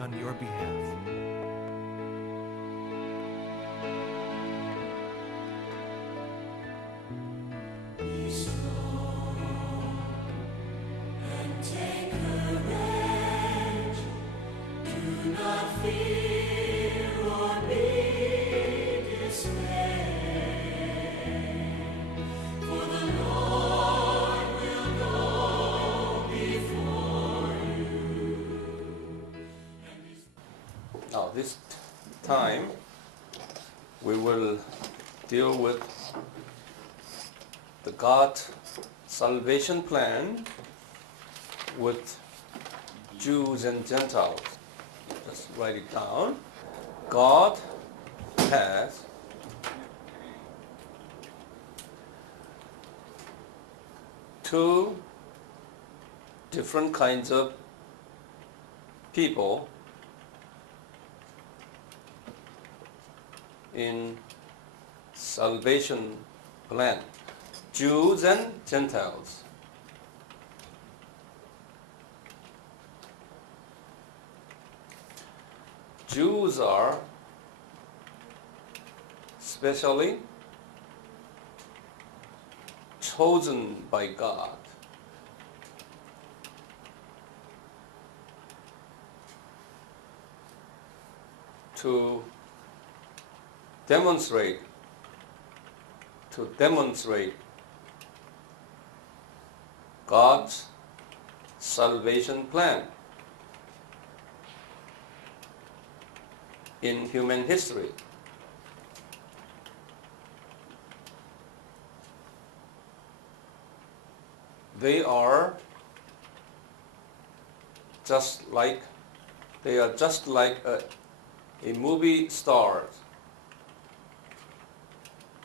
on your behalf. Be strong and take courage. Do not fear or be dismayed, for the Lord will go before you. Now, this time we will deal with the God salvation plan with Jews and Gentiles. Just write it down. God has two different kinds of people in salvation plan. Jews and Gentiles. Jews are specially chosen by God to demonstrate God's salvation plan in human history. They are just like a movie stars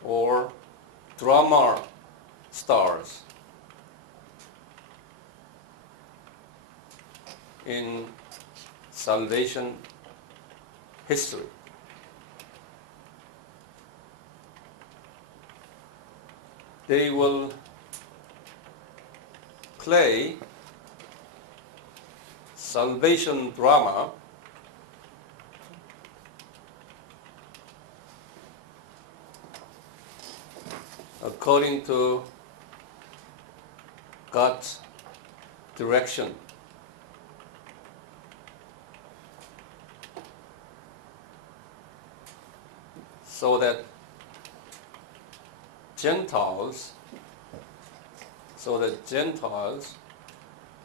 or drama stars in salvation history. They will play salvation drama according to God's direction. So that Gentiles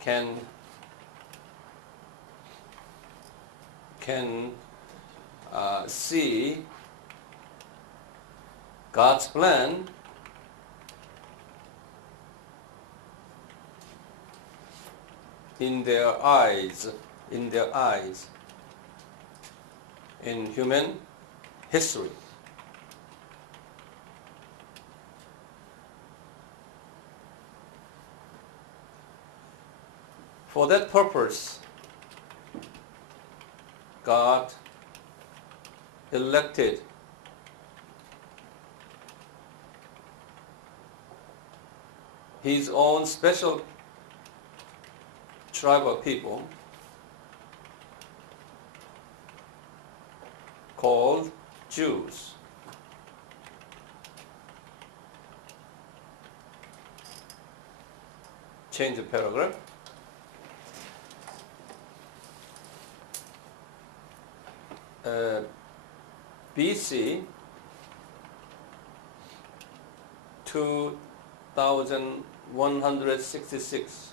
can see God's plan in their eyes in human history. For that purpose, God elected His own special tribe of people called Jews. Change the paragraph. BC 2166.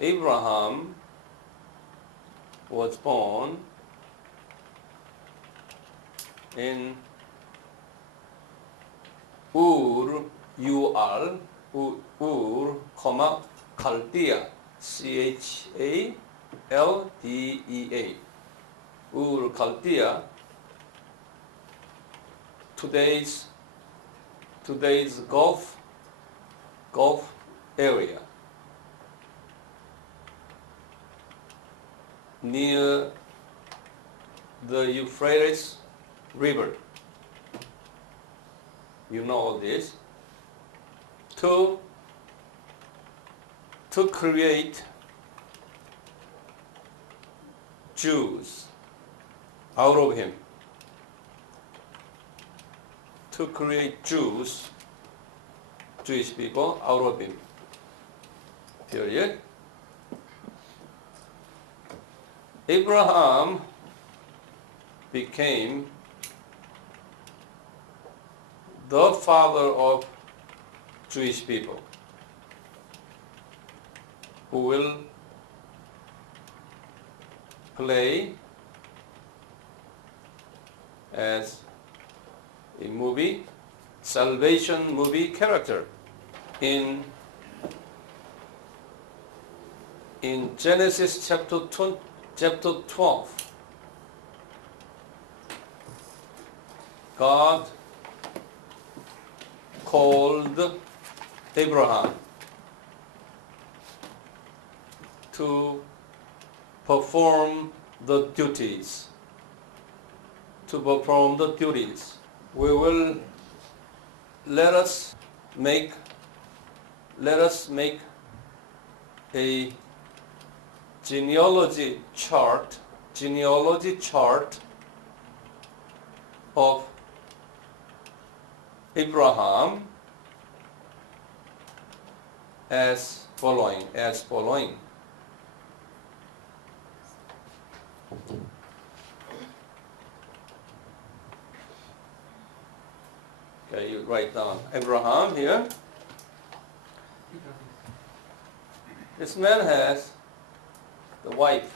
Abraham was born in Ur, Chaldea, Chaldea, Ur, Chaldea, today's Gulf area, near the Euphrates River. You know all this. To create Jews out of him. To create Jews, Jewish people out of him. Period. Abraham became the father of Jewish people, who will play as a movie, salvation movie character in Genesis chapter 12. God called Abraham to perform the duties. We will let us make a genealogy chart of Abraham as following. Okay, you write down Abraham here. This man has the wife.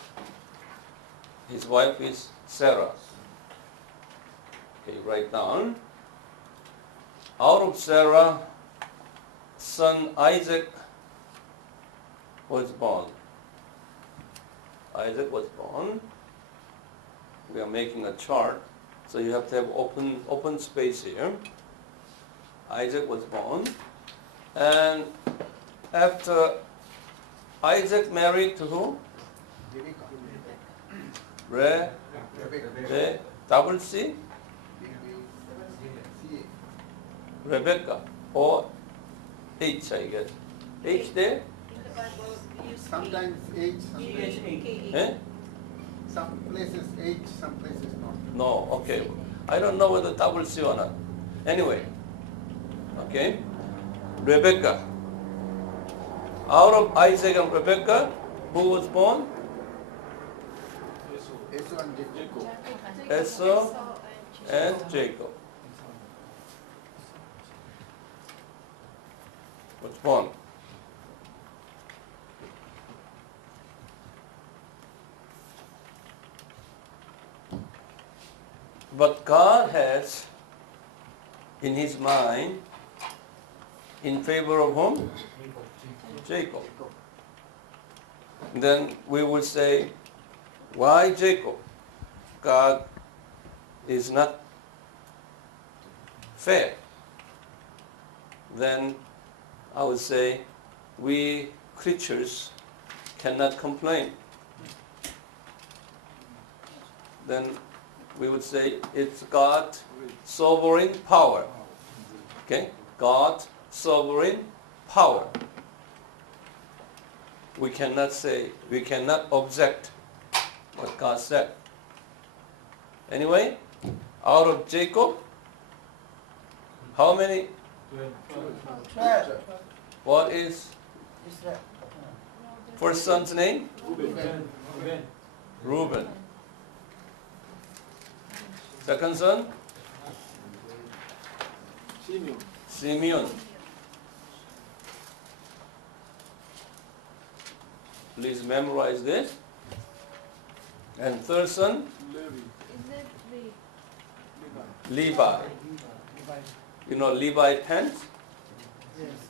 His wife is Sarah. Okay, write down. Out of Sarah, son Isaac was born. We are making a chart, so you have to have open space here. Isaac was born, and after Isaac married to who? Double C? Rebecca, or H, I guess. H there? Sometimes H, sometimes Eh? some places H, some places not. No, okay. I don't know whether double C or not. Anyway, okay. Rebecca. Out of Isaac and Rebecca, who was born? Esau and Jacob. Esau and Jacob. Was born. But God has in his mind in favor of whom? Jacob. Then we would say, why Jacob? God is not fair. Then I would say, we creatures cannot complain. Then we would say it's God's sovereign power. Okay? God's sovereign power. We cannot object what God said. Anyway, out of Jacob, how many? 12. What is first son's name? Reuben. Second son? Simeon. Please memorize this. And third son? Levi. You know Levi pants?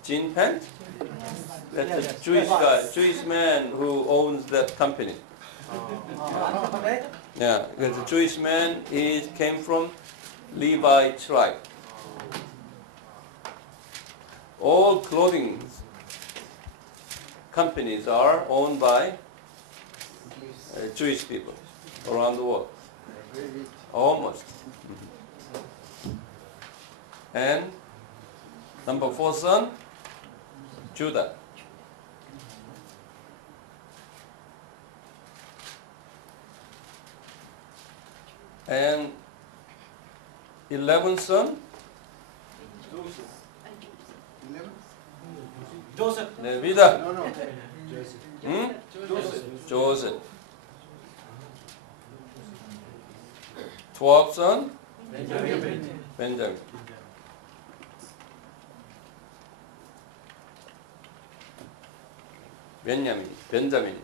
Jean pants? That's a Jewish guy, Jewish man who owns that company. Yeah, because the Jewish man came from Levi tribe. All clothing companies are owned by Jewish people around the world. Almost. And number 4 son, Judah. And 11th son, 11? Joseph. Levida. No, no. Hmm? Joseph. 12th son, Benjamin. Benjamin.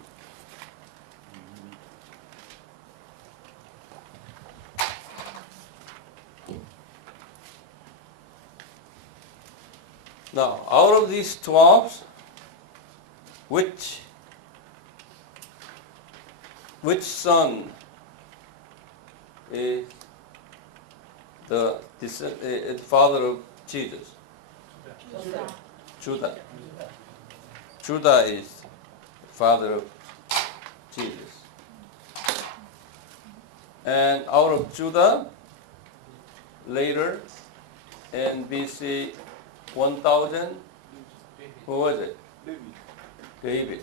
Now, out of these 12, which son is the father of Jesus? Judah. Judah is father of Jesus. And out of Judah, later in BC 1000, who was it? David.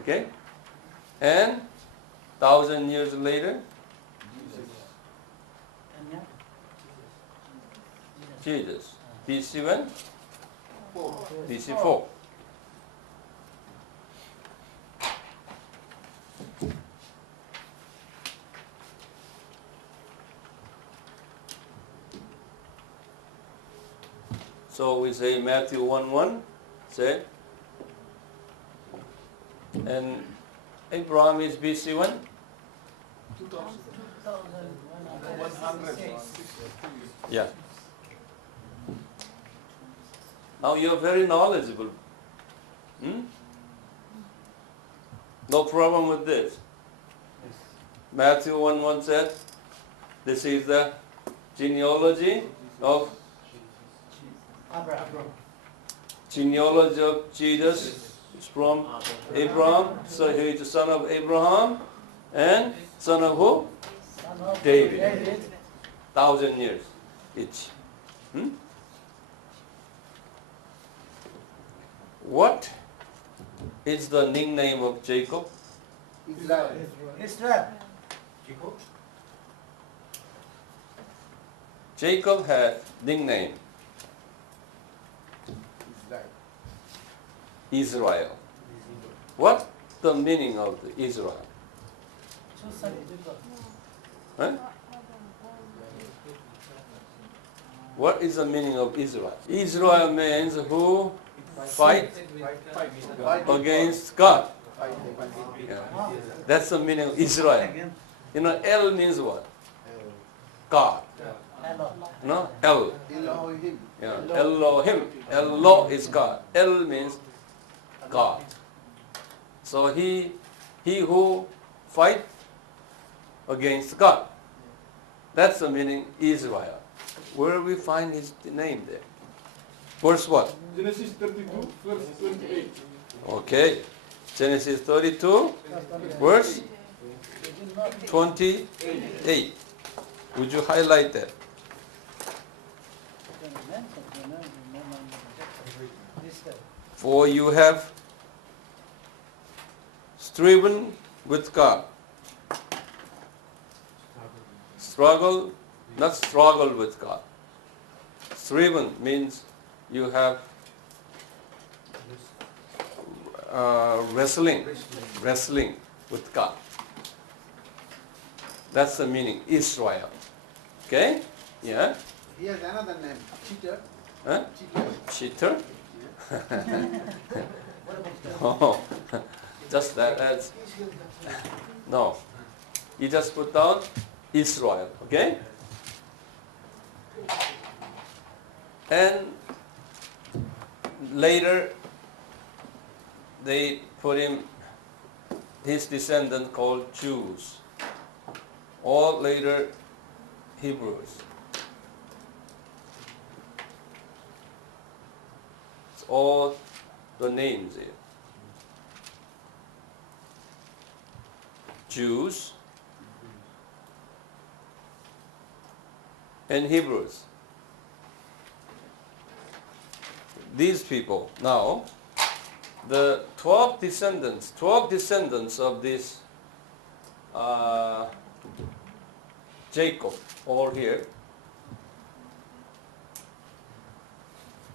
Okay? And 1,000 years later, Jesus. BC when? 4. BC 4. So we say Matthew 1:1, say, and Abraham is BC 1? 100. Yeah. Now you are very knowledgeable. Hmm? No problem with this. Matthew 1:1 said, this is the genealogy of Jesus is from Abraham. So he is the son of Abraham and son of who? David. 1,000 years each. Hmm? What is the nickname of Jacob? Israel. Jacob had nickname Israel. What the meaning of the Israel? Huh? What is the meaning of Israel? Israel means who fight against God. Yeah. That's the meaning of Israel. You know, El means what? God. No? El. Elohim. Yeah. Elohim. Elo is God. El means God. So he who fight against God. That's the meaning Israel. Where we find his name there? Verse what? Genesis 32, verse 28. Okay. Genesis 32, verse 28. Would you highlight that? For you have striven with God. Struggle, not struggle with God. Striven means you have wrestling with God. That's the meaning, Israel. Okay? Yeah? He has another name, cheater. Huh? Cheater. Cheater? No. Just that. That's, no. You just put down Israel. Okay? And later, they put his descendant called Jews, or later Hebrews. It's all the names here. Jews and Hebrews. These people now, the 12 descendants of this Jacob over here,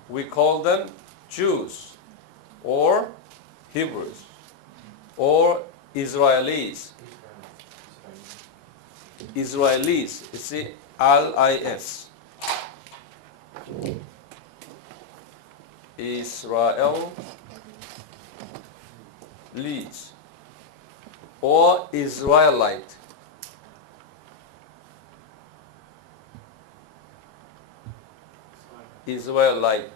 we call them Jews or Hebrews or Israelis. Israelis, you see, L-I-S. Israel leads or Israelite. Israelite.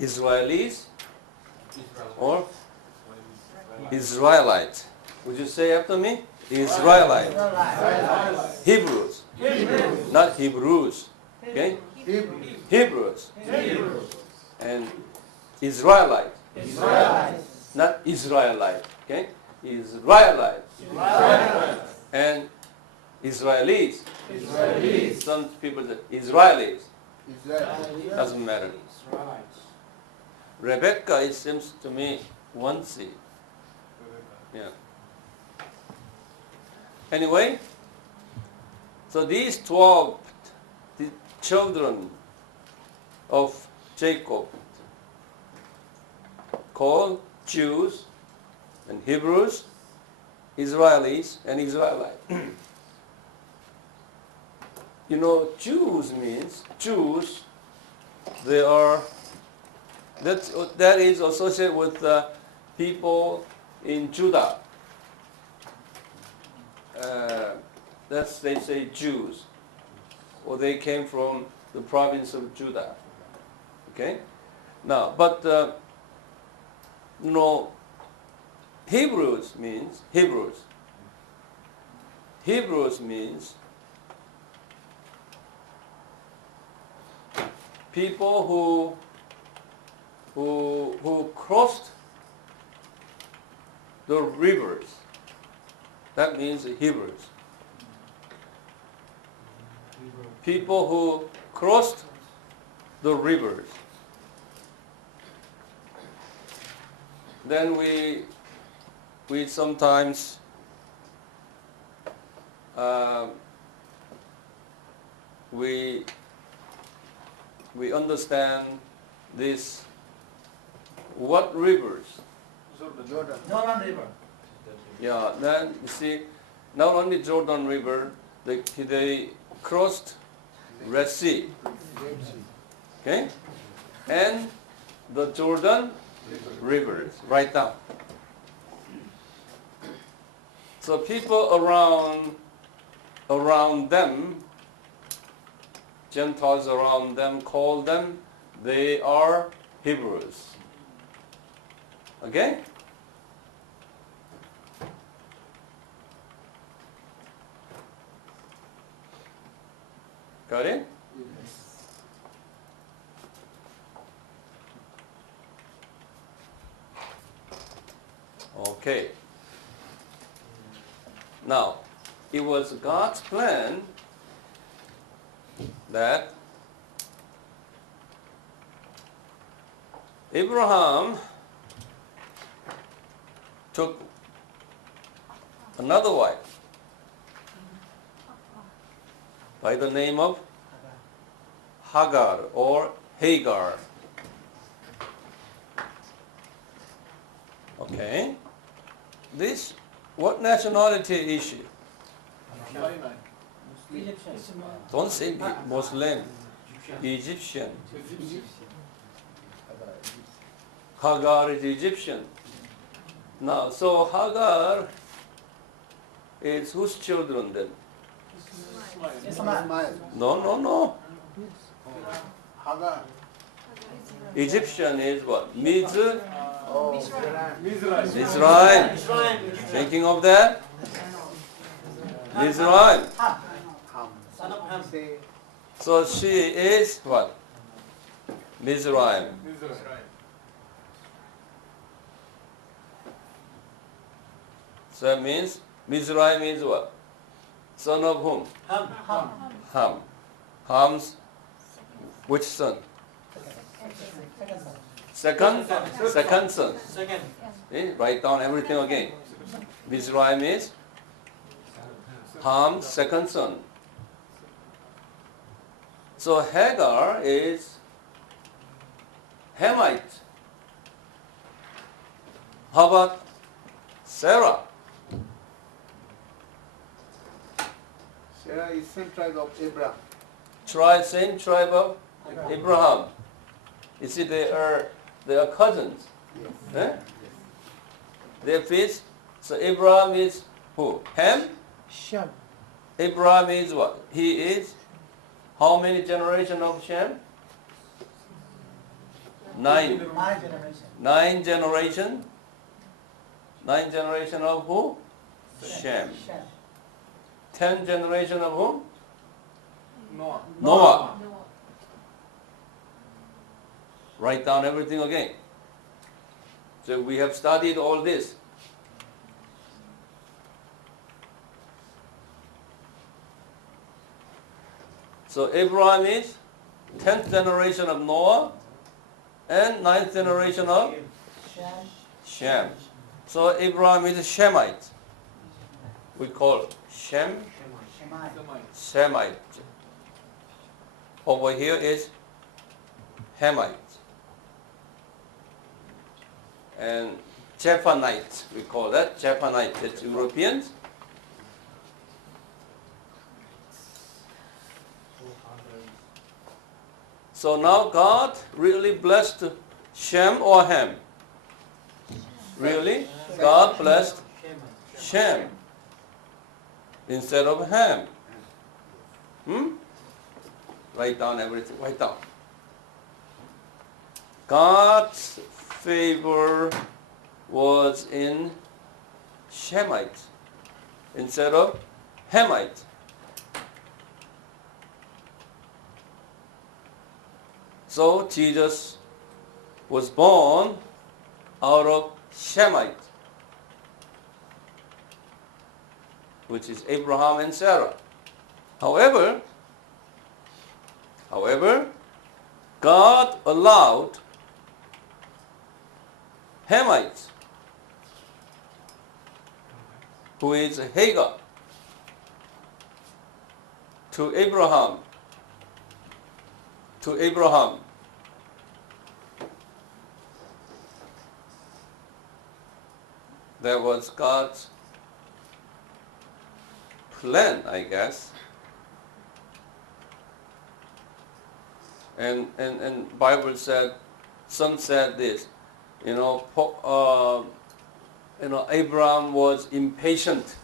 Israelis or Israelite. Would you say after me? Israelite. Hebrews. Not Hebrews. Okay? Hebrews. And Israelite. Not Israelite. Okay? Israelite. And Israelis. Some people say Israelis. Doesn't matter. Rebecca, it seems to me, one C. Yeah. Anyway, so these 12 the children of Jacob called Jews and Hebrews, Israelis and Israelites. You know, Jews means Jews. They are that is associated with people in Judah. That's they say Jews, or they came from the province of Judah. Okay, now, but you know, Hebrews means people who crossed the rivers. That means Hebrews. People who crossed the rivers. Then we sometimes we understand this. What rivers? Jordan River. Yeah, then you see, not only Jordan River, they crossed Red Sea, okay, and the Jordan River, right now. So people around them, Gentiles around them, call them, they are Hebrews. Okay? Got it? Okay. Now, it was God's plan that Abraham took another wife by the name of Hagar or Hagar. Okay. This, what nationality is she? Don't say Muslim. Egyptian. Hagar is Egyptian. Now, so Hagar is whose children then? Ismail. No. Hagar. Egyptian is what? Mizraim. Oh, Mizraim. Thinking of that? Mizraim. Ham. Son of Ham. Say, So she is what? Mizraim. So that means Mizraim is what? Son of whom? Ham. Ham. Ham's which son? Second son. Second. Write down everything again. Mizraim is Ham's second son. So Hagar is Hamite. How about Sarah? Sarah is same tribe of Abraham. Same tribe of Abraham. You see, they are cousins. Yes. Eh? They fit. So Abraham is who? Ham? Shem. Abraham is what? He is how many generations of Shem? 9. 9 generations. 9 generation. 9 generation of who? Shem. 10 generation of whom? Noah. Noah. Write down everything again. So we have studied all this. So Abraham is 10th generation of Noah and 9th generation of Shem. So Abraham is a Shemite. We call Shem Semite. Over here is Hamite. And Japanite, we call that Japanite. That's Europeans. So now God really blessed Shem or Ham? Really? God blessed Shem instead of Ham. Write down everything. Write down. God's favor was in Shemite instead of Hamite. So Jesus was born out of Shemite, which is Abraham and Sarah. However, God allowed Hamites, who is Hagar, to Abraham. That was God's plan, I guess. And Bible said, some said this, Abraham was impatient.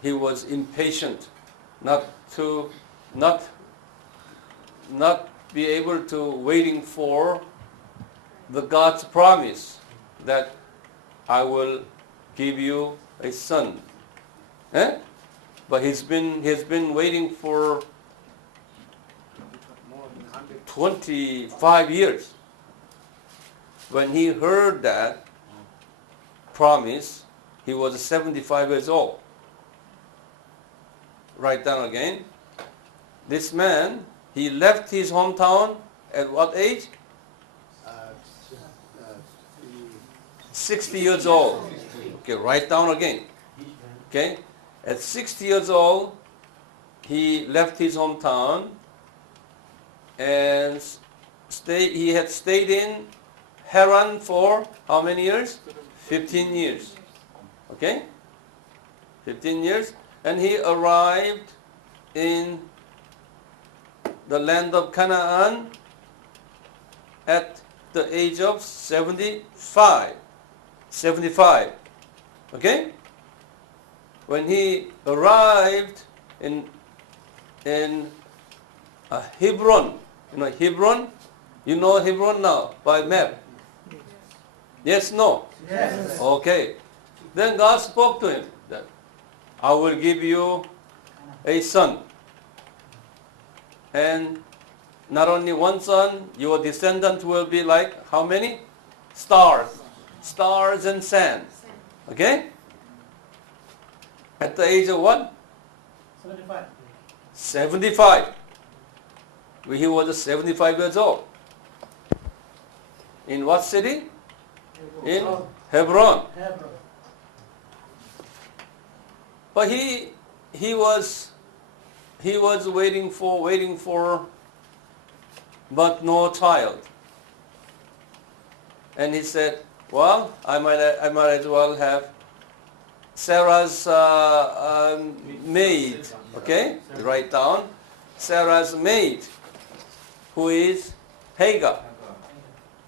He was impatient, not be able to waiting for the God's promise that I will give you a son. But he's been waiting for 25 years. When he heard that promise, he was 75 years old. Write down again. This man, he left his hometown at what age? 60 years old. Okay, write down again. Okay, at 60 years old, he left his hometown and he had stayed in Haran for how many years? 15 years. Okay? 15 years. And he arrived in the land of Canaan at the age of 75. Okay? When he arrived in Hebron, Hebron? You know Hebron now by map? Yes, no? Yes. Okay. Then God spoke to him that I will give you a son. And not only one son, your descendant will be like how many? Stars. Stars and sand. Okay? At the age of what? 75. 75. He was 75 years old. In what city? In Hebron. Hebron. Hebron. But he was waiting for, but no child. And he said, well, I might as well have Sarah's maid. Okay, write down Sarah's maid, who is Hagar.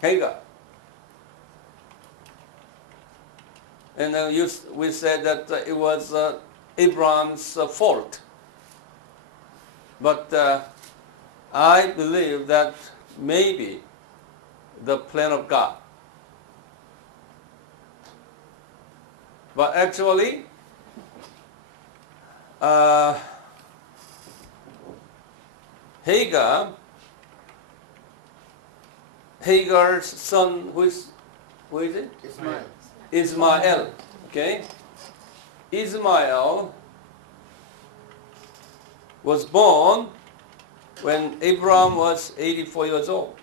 Hagar. And we said that it was Abraham's fault. But I believe that maybe the plan of God. But actually, Hagar's son, who is it? Ismail. Ismael. Okay? Ismael was born when Abraham was 84 years old.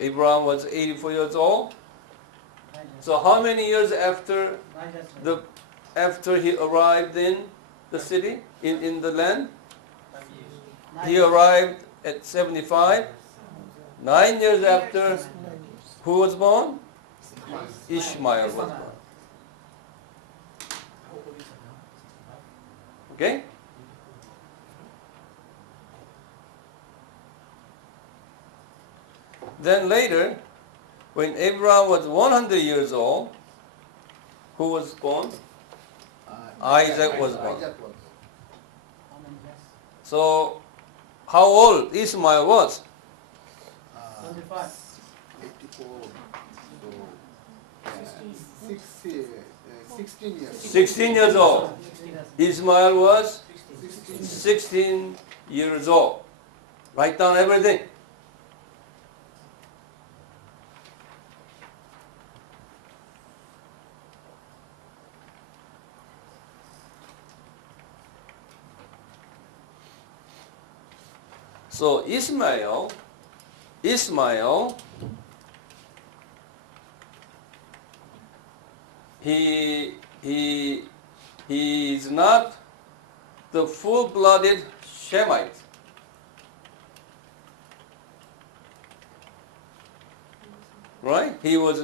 Abraham was 84 years old. So how many years after he arrived in the city, in the land? He arrived at 75. 9 years after, who was born? Ishmael was born. Okay? Then later, when Abraham was 100 years old, who was born? Isaac was born. Isaac was. So, how old Ishmael was? 25. 84. So, 16 years. 16 years old. Ishmael was 16 years old. Write down everything. So Ishmael, he is not the full-blooded Shemite. Right? He is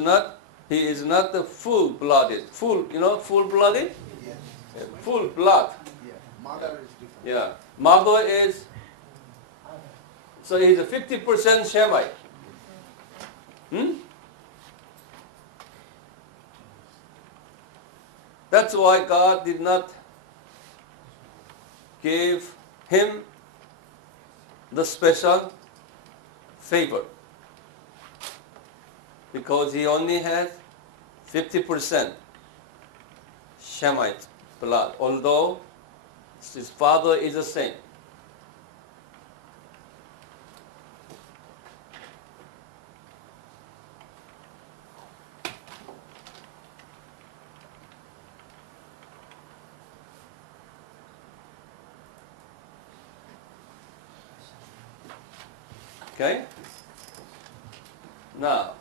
not the full-blooded. Full-blooded? Yes. Full blood. Yeah. Mother is different. Yeah. Mother is, so he's a 50% Shemite. That's why God did not give him the special favor. Because he only has 50% Shemite blood, although his father is the same. Okay? Now,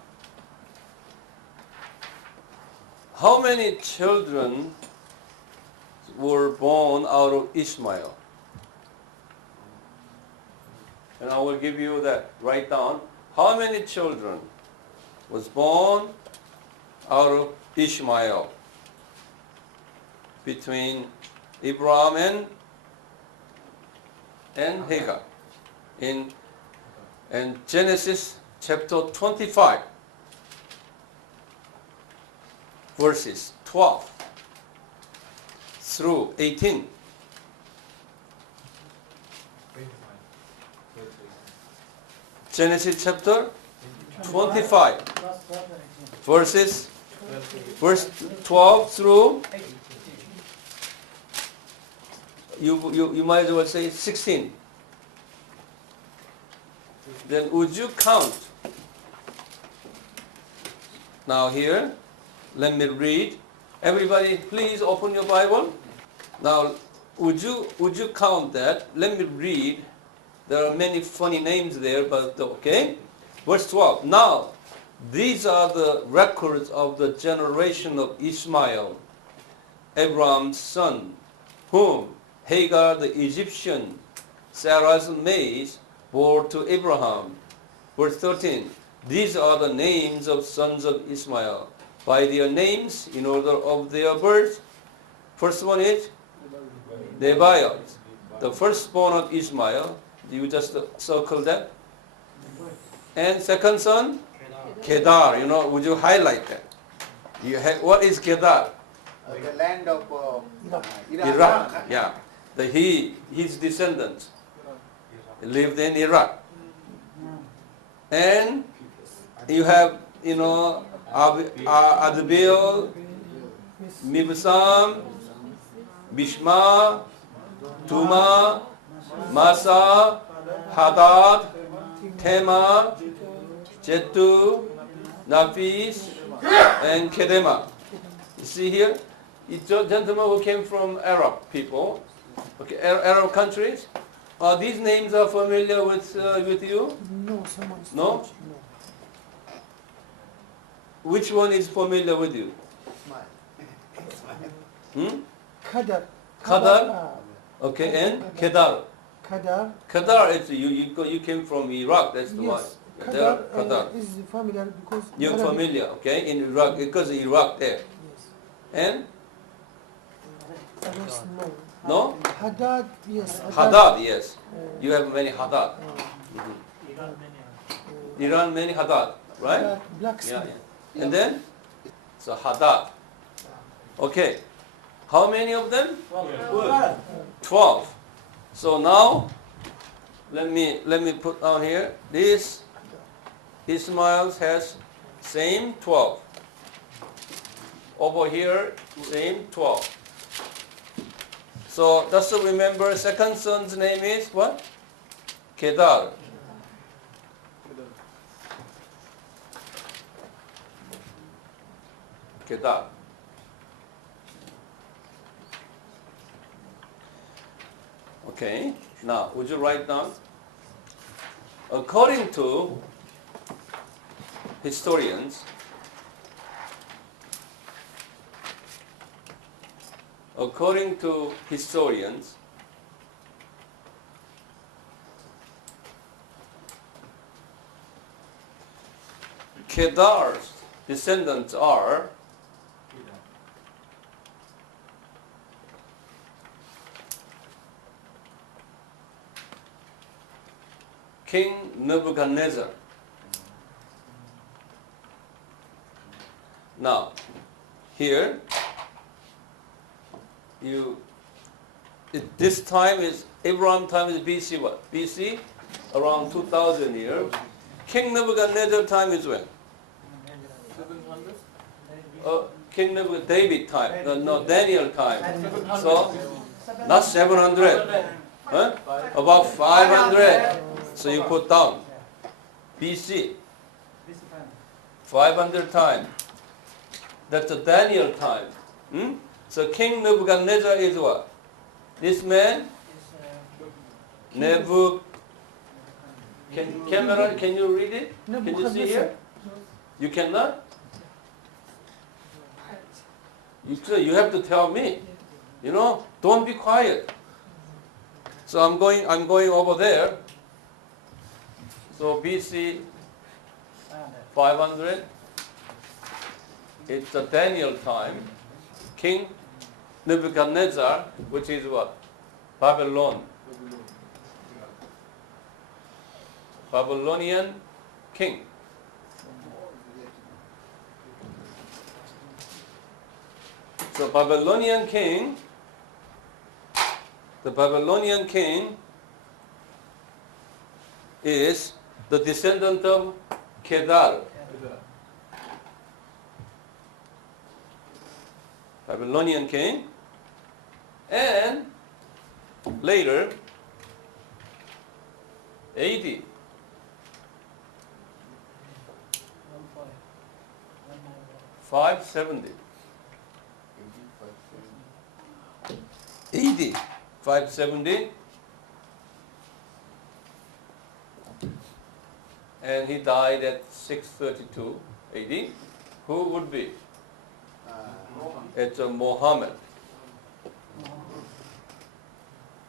how many children were born out of Ishmael? And I will give you that. Write down. How many children was born out of Ishmael between Abraham and Hagar? In Genesis chapter 25, verses 12 through 18. Genesis chapter 25, verse 12 through, you might as well say 16. Then would you count? Now here, let me read. Everybody, please open your Bible. Now, would you count that? Let me read There are many funny names there, but okay. Verse 12. Now, these are the records of the generation of Ishmael, Abraham's son, whom Hagar the Egyptian, Sarah's maid, bore to Abraham. Verse 13. These are the names of sons of Ishmael, by their names in order of their birth. First one is Nebaioth, the firstborn of Ishmael. You just circle that. And second son, Kedar. Would you highlight that? What is Kedar? The land of Iraq. Yeah. His descendants lived in Iraq. And you have, Adbil, Mibsam, Bishma, Tuma, Masa, Hadad, Tema, Jetu, Nafis, and Kedema. You see here? It's a gentleman who came from Arab people, okay, Arab countries. These names are familiar with you? No, someone. No? Which one is familiar with you? Kadar. Kadar? Okay, and Kedar. Kadar. Kadar, it's you came from Iraq, that's the one. Yes. There, Kadar is familiar because. You're Arabic. familiar, okay, in Iraq, because Iraq there. Yes. And? Others, no. No? Haddad, yes. Hadad, yes. You have many Hadad. uh, Iran, many Hadad, right? Blacksmith. Yeah. And then? So Hadad. Okay. How many of them? 12. So now, let me put down here. This Ishmael has same 12. Over here, same 12. So just to remember, second son's name is what? Kedar. Kedar. Okay, now would you write down? According to historians, Kedar's descendants are King Nebuchadnezzar. Now, here, this time is, Abraham time is BC what? BC? Around 2000 years. King Nebuchadnezzar time is when? 700? King Nebuchadnezzar, David time. No, Daniel time. So, not 700. Huh? About 500. So you put down BC, 500 time. That's the Daniel time. So King Nebuchadnezzar is what? This man, Camera, can you read it? Can you see here? You cannot? You have to tell me. Don't be quiet. So I'm going over there. So BC 500, it's the Daniel time. King Nebuchadnezzar, which is what? Babylon. Babylonian king. So the Babylonian king is the descendant of Kedar. Babylonian king. And later, AD. $570. AD 570. and he died at 632 AD. Who would be? It's Muhammad.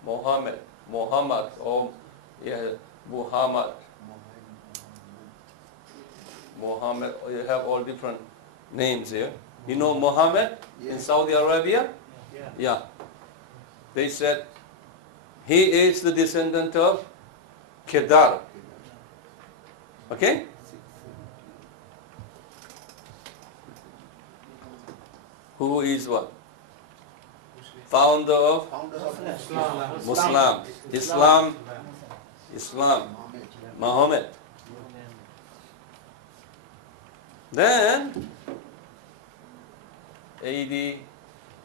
Muhammad, or Muhammad. Muhammad, you have all different names here. You know Muhammad in Yes. Saudi Arabia? Yeah. They said he is the descendant of Kedar. Okay? Who is what? Founder of Founder of Islam. Muhammad. Then AD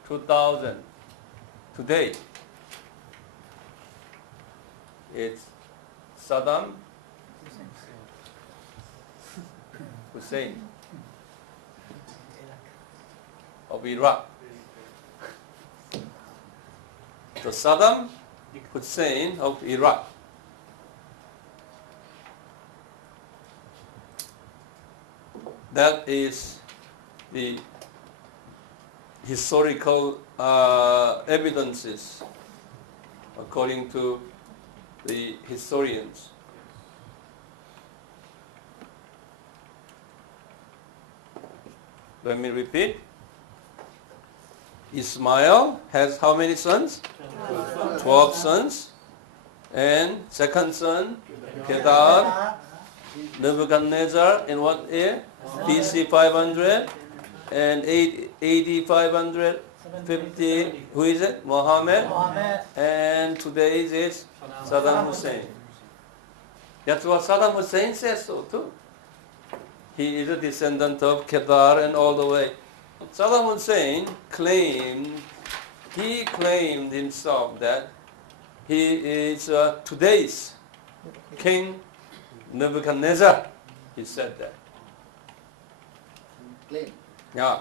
2000 today it's Saddam Hussein of Iraq. So Saddam Hussein of Iraq. That is the historical evidences according to the historians. Let me repeat. Ismail has how many sons? 12 sons. And second son, Kedar, Nebuchadnezzar, in what year? BC 500 and AD 550. Who is it? Muhammad. And today is Saddam Hussein. That's what Saddam Hussein says so too. He is a descendant of Kedar and all the way. Saddam Hussein claimed himself that he is today's King Nebuchadnezzar. He said that. claim. Yeah.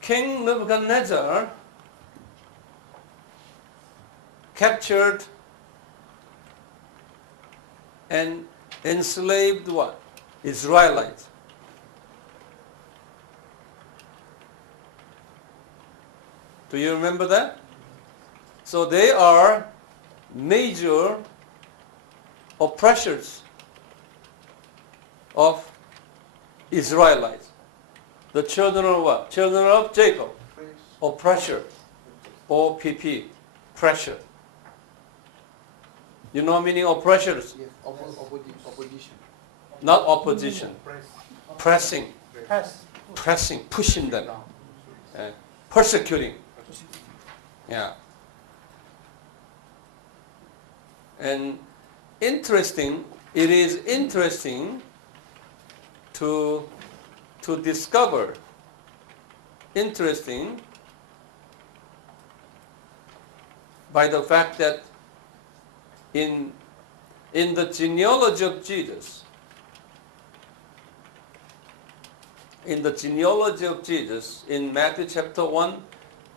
King Nebuchadnezzar captured and enslaved what? Israelites. Do you remember that? So they are major oppressors of Israelites. The children of what? Children of Jacob. Oppressor. OPP. Pressure. You know meaning oppressors? Yes, opposition. Not opposition. Pressing. Press. Pressing. Pushing them. Persecuting. Yeah. And it is interesting to discover, by the fact that in the genealogy of Jesus, in Matthew chapter 1,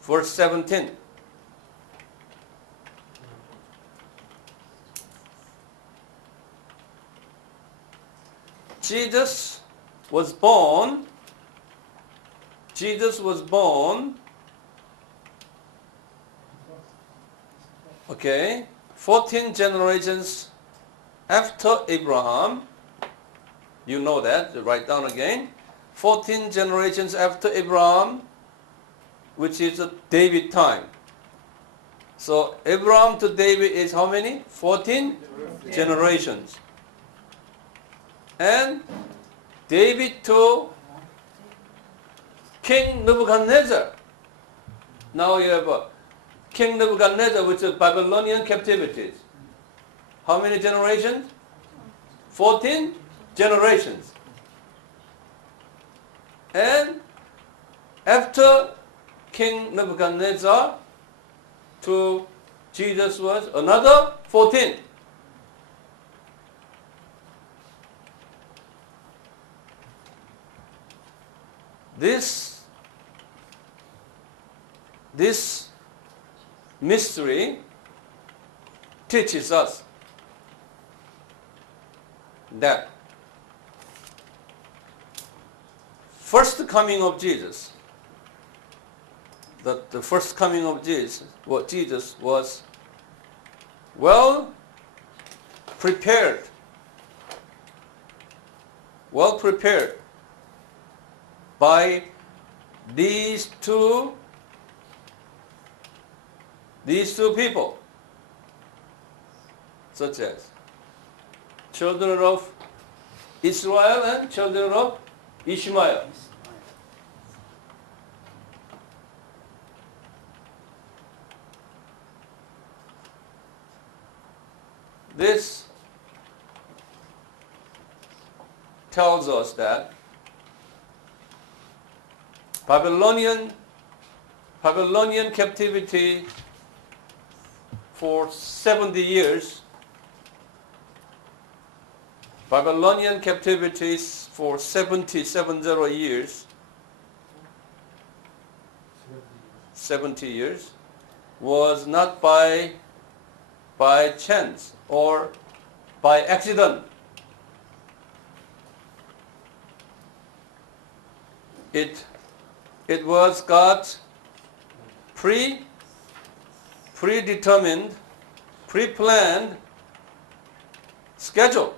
verse 17, Jesus was born 14 generations after Abraham. You know that, write down again. 14 generations after Abraham, which is David time. So Abraham to David is how many? 14 generations. And David to King Nebuchadnezzar. Now you have King Nebuchadnezzar, which is Babylonian captivities. How many generations? 14 generations. And after King Nebuchadnezzar to Jesus was another 14. This mystery teaches us that first coming of Jesus, that the first coming of Jesus was well prepared by these two people, such as children of Israel and children of Ishmael. This tells us that Babylonian captivity for 70 years, Babylonian captivities for 70 years, 70 years, was not by chance or by accident. It was God's predetermined, pre-planned schedule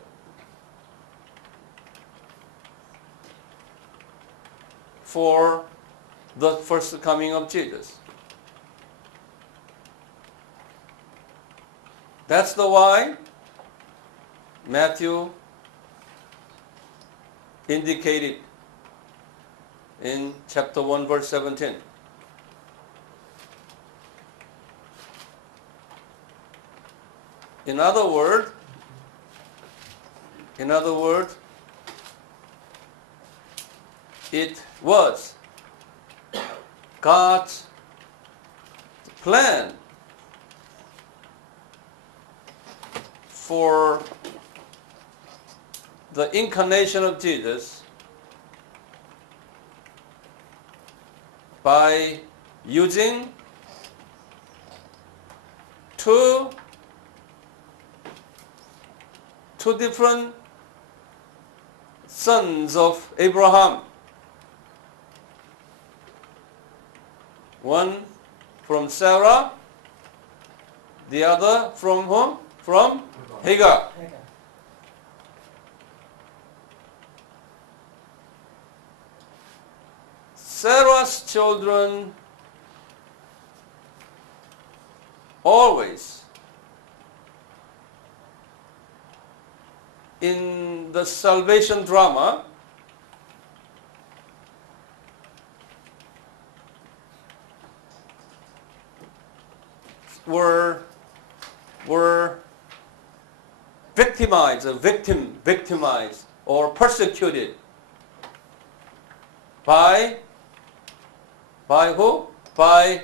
for the first coming of Jesus. That's the why Matthew indicated in chapter 1 verse 17. In other words, it was God's plan for the incarnation of Jesus by using two different sons of Abraham. One from Sarah, the other from whom? From Hagar. Sarah's children always in the salvation drama were victimized or persecuted by who? By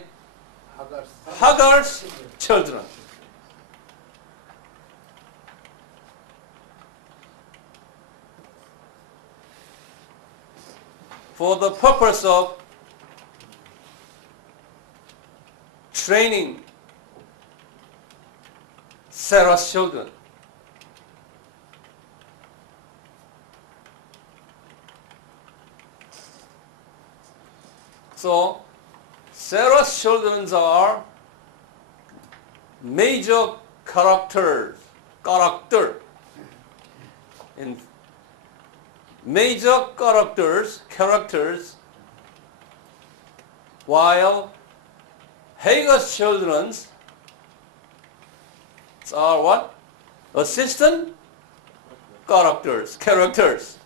Hagar's children. For the purpose of training Sarah's children. So, Sarah's children are major characters, in major characters, while Hagar's children are what? Assistant characters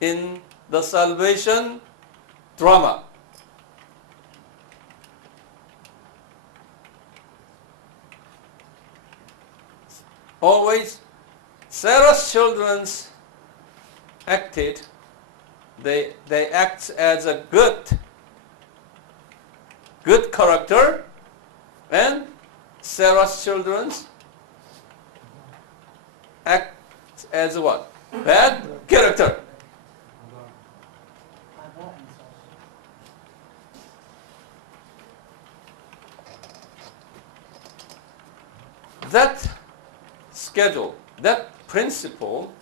in the salvation drama. Always Sarah's children they act as a good character, and Sarah's children act as what? Bad character. that schedule, that principle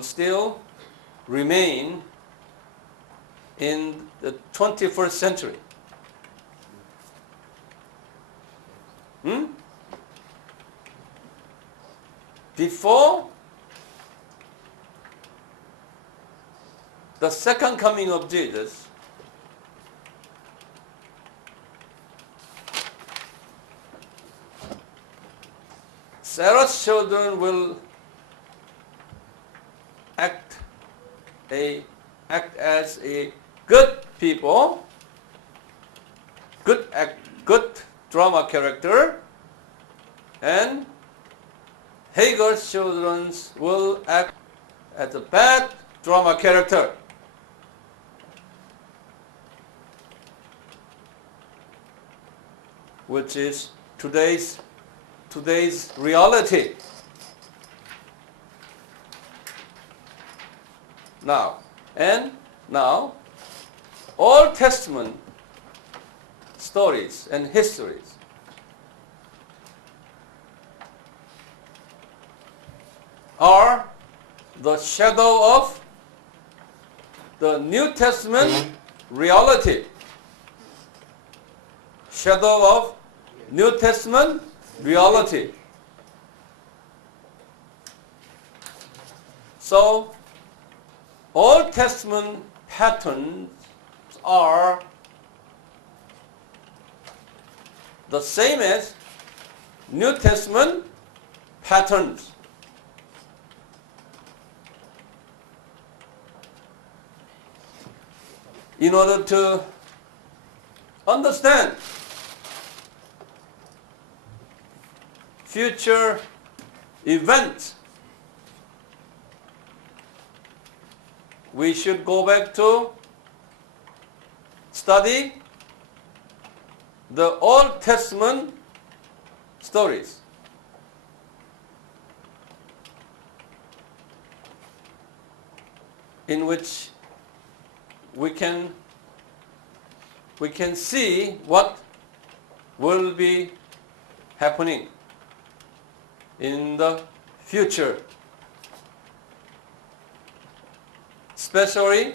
still remain in the 21st century. Before the second coming of Jesus, Sarah's children will act as a good people, good drama character, and Hagar's children will act as a bad drama character. Which is today's reality. Now, Old Testament stories and histories are the shadow of the New Testament reality. Shadow of New Testament reality. So, Old Testament patterns are the same as New Testament patterns. In order to understand future events, we should go back to study the Old Testament stories. In which we can see what will be happening in the future, especially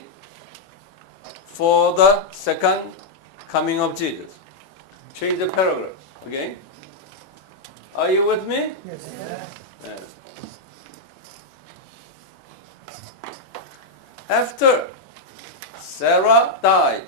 for the second coming of Jesus. Change the paragraph again. Are you with me? Yes. Yes. After Sarah died,